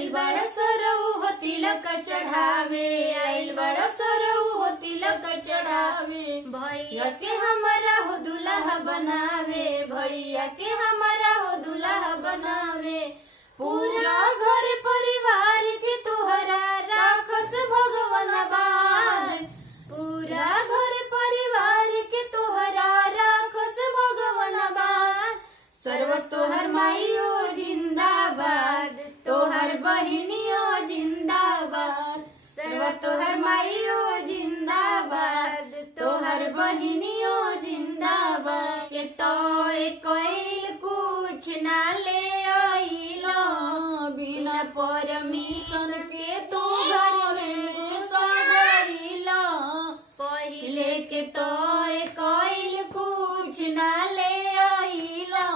आइल बड़ा सरऊ हो तिलक चढ़ावे, आइल बड़ा सरऊ हो तिलक चढ़ावे। भैया के हमारा हो दुल्हा बनावे, भैया के हमारा हो दुल्हा बनावे। पूरा घर परिवार के तोहरा राखस भगवान बाल, पूरा घर परिवार के तोहरा राखस भगवान बाल। सर्व तोहर माइयो जिंदाबाद, तोहर बहिनियो जिंदाबाद। सर्व तोहर माइयो जिंदाबाद, तोहर बहिनियो जिंदाबाद। के तोय कइल कुछ ना ले आइलो, बिना परमिशन के तू घर में घुसगइलो। पहिले के तोय कइल कुछ ना ले आइलो,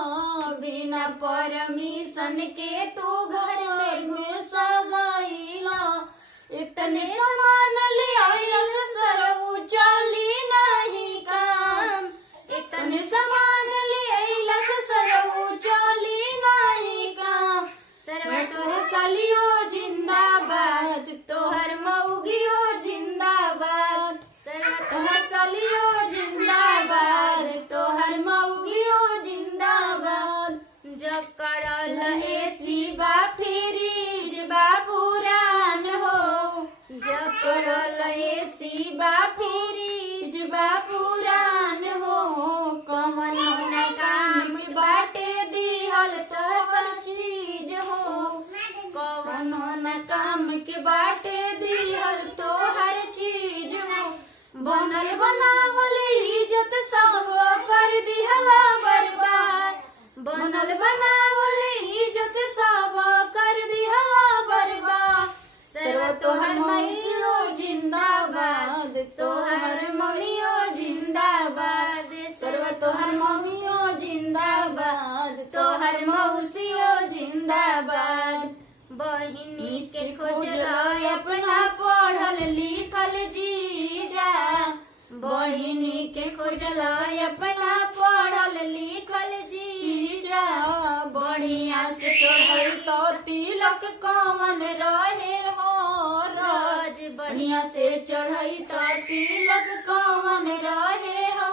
बिना परमिशन के तू घर में घुसगइलो। इतने सामान ले आइलो सरऊ चली नहीं काम, इतने सामान ले आइलो सरऊ चली नहीं काम। सर्व तोहर सालियो जिंदाबाद, तोहर मौगियो जिंदाबाद। सर्व तोहर सालियो जिंदाबाद, तोहर मौगियो जिंदाबाद। जकड़ल एसी बा फ्रिज बा पुरान हो, जकड़ल एसी बा फ्रिज बा पुरान हो। कवन न काम के बाटे दिहल तो सब चीज हो, कवन न काम के बाटे दिहल तो हर चीज हो। बनल बनावल इज्जत सब कर दिहला बर्बाद, बनल बनावल इज्जत सब कर दिहला बर्बाद। सर्व तोहर मौसियो जिंदाबाद, तोहर मम्मियो जिंदाबाद। सर्व तोहर मम्मियो जिंदाबाद, तोहर मौसियो जिंदाबाद। बहिनी के खोजला अपना पढ़ल लिखल जीजा, बहिनी के खोजला अपना पढ़ल लिखल जीजा। बढ़िया से चढ़ई तो तिलक कवन रहे हो रोज, बढ़िया से चढ़ई तो तिलक कवन रहे हो।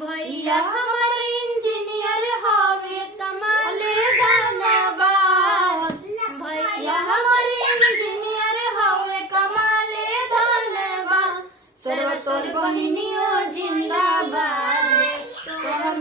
भैया हमारे इंजीनियर हवे कमाले धन्यवाद, भैया हमारे इंजीनियर हवे कमाले धन्यवाद। सर्व तोर बहिनियो जिंदाबाद, तोहर